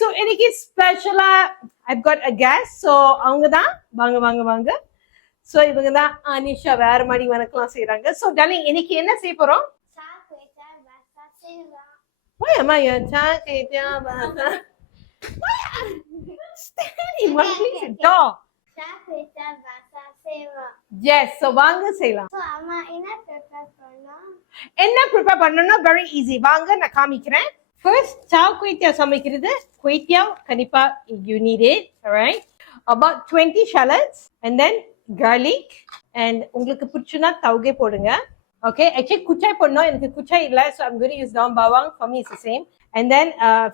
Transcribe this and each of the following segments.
so இன்னைக்கு ஸ்பெஷலா I've got a guest. So அவங்க தான் வாங்க. So இவங்க தான் அனிஷா வேற மாதிரி வணக்கலாம் செய்றாங்க. So darling இன்னைக்கு என்ன செய்ய போறோம்? Why am I Standing, what please talk. Yes, so வாங்க செய்யலாம். So அம்மா என்ன prepare பண்ணனும்? Very easy. வாங்க நான் காமிக்கிறேன். First, சாவ் குயித்தியா சமைக்கிறது. குயித்தியா கண்டிப்பா you need it, alright? About 20 shallots and then garlic and உங்களுக்கு பிடிச்சுனா தவுகை போடுங்க. Okay, actually குச்சாய் போடணும். எனக்கு குச்சாய் இல்ல, so I'm going to use daun bawang. For me it's the same. And then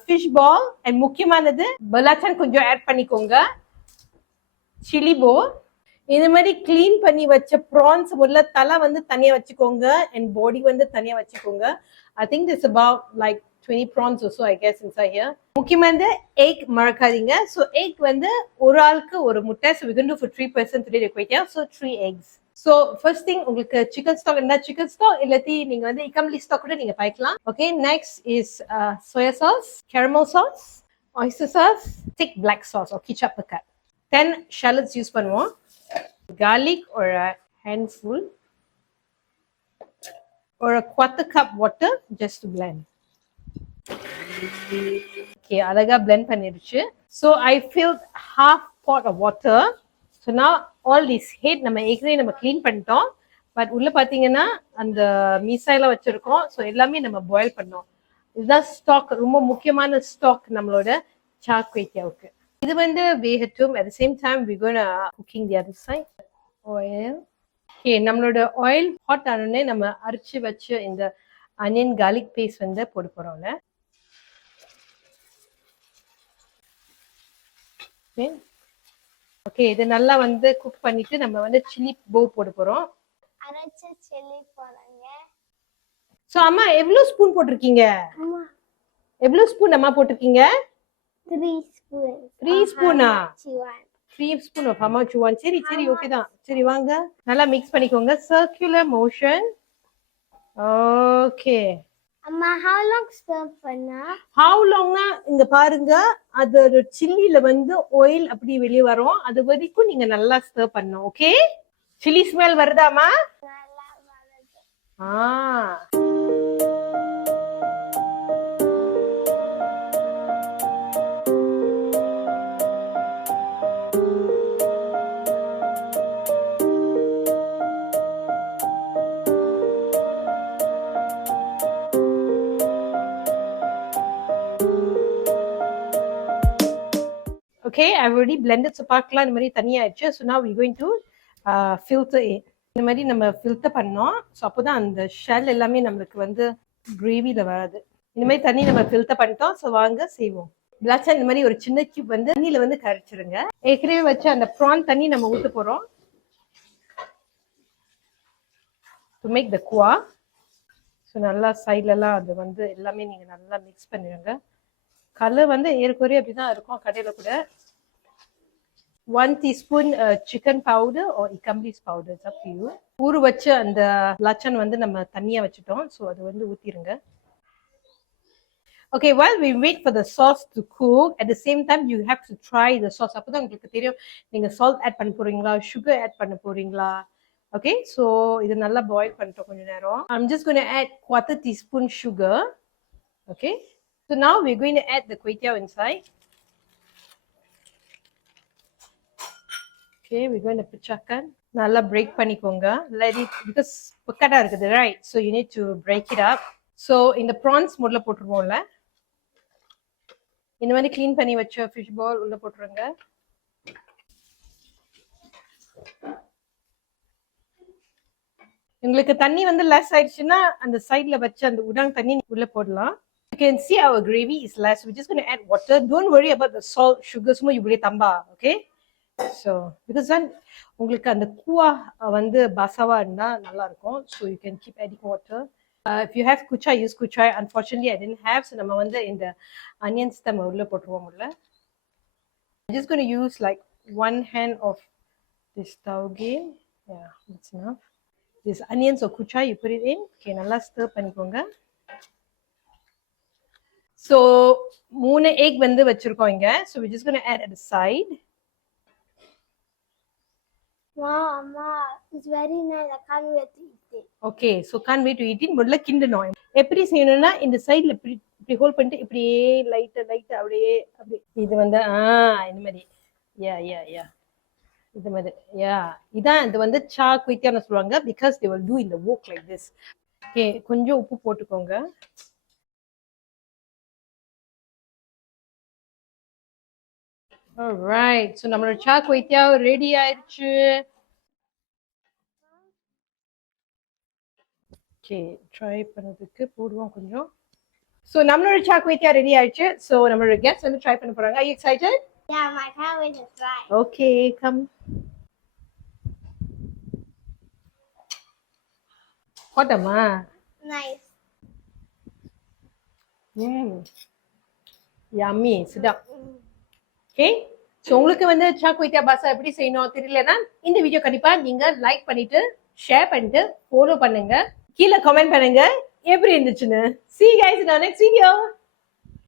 fish ball and முக்கியமானது belacan கொஞ்சம் add பண்ணிக்கோங்க. chili ball. இந்த மாதிரி க்ளீன் பண்ணி வச்ச prawns முதல்ல தலை வந்து தனியா வச்சுக்கோங்க and body வந்து தனியா வச்சுக்கோங்க. I think there's about like 20 prawns or so I guess inside here. முக்கியமா வந்து egg மறக்காதீங்க. So egg வந்து ஒரு ஆளுக்கு ஒரு முட்டை. So we're going to do for 3 person today the kway teow. So 3 eggs. So first thing உங்களுக்கு chicken stock இருந்தா chicken stock இல்லாட்டி நீங்க வந்து இக்கம்லி stock கூட நீங்க பாய்க்கலாம். Okay, next is soya sauce, caramel sauce, oyster sauce, thick black sauce or ketchup pekat. 10 shallots use பண்ணுவோம். Garlic or a handful or a quarter cup water just to blend. Okay, அழகா blend பண்ணிடுச்சு. So I filled half pot of water. So now all this head நம்ம ஏற்கனவே நம்ம clean பண்ணிட்டோம். But உள்ள பாத்தீங்கன்னா அந்த மீசாயில வச்சிருக்கோம். So எல்லாமே நம்ம boil பண்ணோம். இதுதான் ஸ்டாக், ரொம்ப முக்கியமான ஸ்டாக் நம்மளோட சாக் குயித்தியாவுக்கு. இது வந்து வேகட்டும். At the same time we're going to cooking the other side. Oil. Okay, நம்மளோட oil hot ஆனோடனே நம்ம அரைச்சு வச்ச இந்த onion garlic paste வந்து போட போறோம்ல. ஓகே, இது நல்லா வந்து குக் பண்ணிட்டு நம்ம வந்து சில்லி போ போட போறோம். அரைச்ச சில்லி போடுங்க. சோ அம்மா எவ்வளவு ஸ்பூன் போட்டுருக்கீங்க? அம்மா எவ்வளவு ஸ்பூன் அம்மா போட்டுருக்கீங்க? 3 ஸ்பூன். 3 ஸ்பூனா? 3 ஸ்பூன் ஆஃப் அம்மா சுவான். சரி ஓகே தான். சரி வாங்க நல்லா மிக்ஸ் பண்ணிக்கோங்க. Circular motion. ஓகே அம்மா how long stir பண்ணா? How long இங்க பாருங்க, அது சில்லில வந்து oil அப்படி வெளிய வரும். அது வரைக்கும் நீங்க நல்லா ஸ்டர் பண்ணணும். ஓகே, சில்லி ஸ்மெல் வருதாமா? நல்லா வருது. Okay, I've already blended. So பார்க்கலாம் இந்த மாதிரி தனியா ஆயிடுச்சு. So now we're going to filter it. இந்த மாதிரி நம்ம ஃபில்டர் பண்ணோம். ஸோ அப்போதான் அந்த ஷெல் எல்லாமே நம்மளுக்கு வந்து கிரேவில வராது. இந்த மாதிரி தண்ணி நம்ம ஃபில்டர் பண்ணிட்டோம். ஸோ வாங்க செய்வோம். பிளாச்சா இந்த மாதிரி ஒரு சின்ன கியூப் வந்து தண்ணியில வந்து கரைச்சிருங்க. ஏற்கனவே வச்ச அந்த ப்ரான் தண்ணி நம்ம ஊற்ற போறோம். டு மேக் த குவா. ஸோ நல்லா சைட்லலாம் அது வந்து எல்லாமே நீங்க நல்லா மிக்ஸ் பண்ணிடுங்க. கலர் வந்து ஏற்கனவே அப்படிதான் இருக்கும் கடையில கூட. 1 teaspoon chicken powder or ikamlis powder, it's up to you. ஊற வச்ச அந்த லச்சன் வந்து நம்ம தண்ணியா வச்சிட்டோம். ஸோ அது வந்து ஊத்திருங்க. Okay, while we wait for the sauce to cook, at the same time you have to try the sauce. அப்பதான் உங்களுக்கு தெரியும் நீங்க salt add பண்ண போறீங்களா, sugar add பண்ண போறீங்களா. Okay, so இது நல்லா boil பண்ணிட்டோம் கொஞ்ச நேரம். I'm just going to add 1/4 teaspoon sugar. Okay, so now we're going to add the kway teow inside. Okay, we're going to pecahkan. நல்லா break பண்ணிக்கோங்க. Let it, because பக்கடா இருக்குது, right? So you need to break it up. So இந்த prawns முதல்ல போட்டுருவோம்ல. இந்த மாதிரி clean பண்ணி வச்ச fish ball உள்ள போட்டுருங்க. உங்களுக்கு தண்ணி வந்து less ஆயிடுச்சுன்னா அந்த சைடுல வச்ச அந்த உடாங் தண்ணி உள்ள போடலாம். You can see our gravy is less. We're just going to add water. Don't worry about the salt, sugar, semua you boleh tambah, okay? So because then உங்களுக்கு அந்த குவா வந்து பாசாவா இருந்தா நல்லா இருக்கும். So you can keep adding water. If you have kuchai, use kuchai. Unfortunately I didn't have, so நம்ம வந்து இந்த onions நம்ம உள்ள போட்டுருவோம் உள்ள. I'm just going to use like 1 hand of this tauge. Yeah, that's enough. This onions or kuchai, you put it in. Okay, நல்லா stir பண்ணிக்கோங்க. So 3 egg வந்து வச்சிருக்கோம் இங்க. So we just gonna add at the side. Wow, Amma, it's very nice. I can't wait to eat it. Okay, so can't wait to eat it. முதல்ல கிண்டணும். எப்படி செய்யணும்னா இந்த சைடுல இப்படி ஹோல்ட் பண்ணிட்டு இப்படியே லைட்டா அப்படியே இது வந்து இந்த மாதிரி யா இது மாதிரி இதான் இது வந்து சா குயித்தியான்னு சொல்லுவாங்க. Because they will do in the wok like this. Okay, கொஞ்சம் உப்பு போட்டுக்கோங்க. Alright, so நம்மளோட சா குயித்தியா ரெடி ஆயிடுச்சு. ஓகே, ட்ரை பண்ணதுக்கு போடுவோம் கொஞ்சம். ஸோ நம்மளோட சா குயித்தியா ரெடி ஆயிடுச்சு. ஸோ நம்மளோட கெஸ்ட் வந்து ட்ரை பண்ண போறாங்க. Are you excited? Yeah, I can't wait to try. Okay, come. போட்டோமா? Nice. Yummy, sit down. Okay, so உங்களுக்கு வந்து சா குயித்தியா பாசா எப்படி செய்யணும் தெரியலன்னா இந்த வீடியோ கண்டிப்பா நீங்க லைக் பண்ணிட்டு ஷேர் பண்ணிட்டு ஃபாலோ பண்ணுங்க. கீழே கமெண்ட் பண்ணுங்க எப்படி இருந்துச்சுன்னு. See you guys in our next video.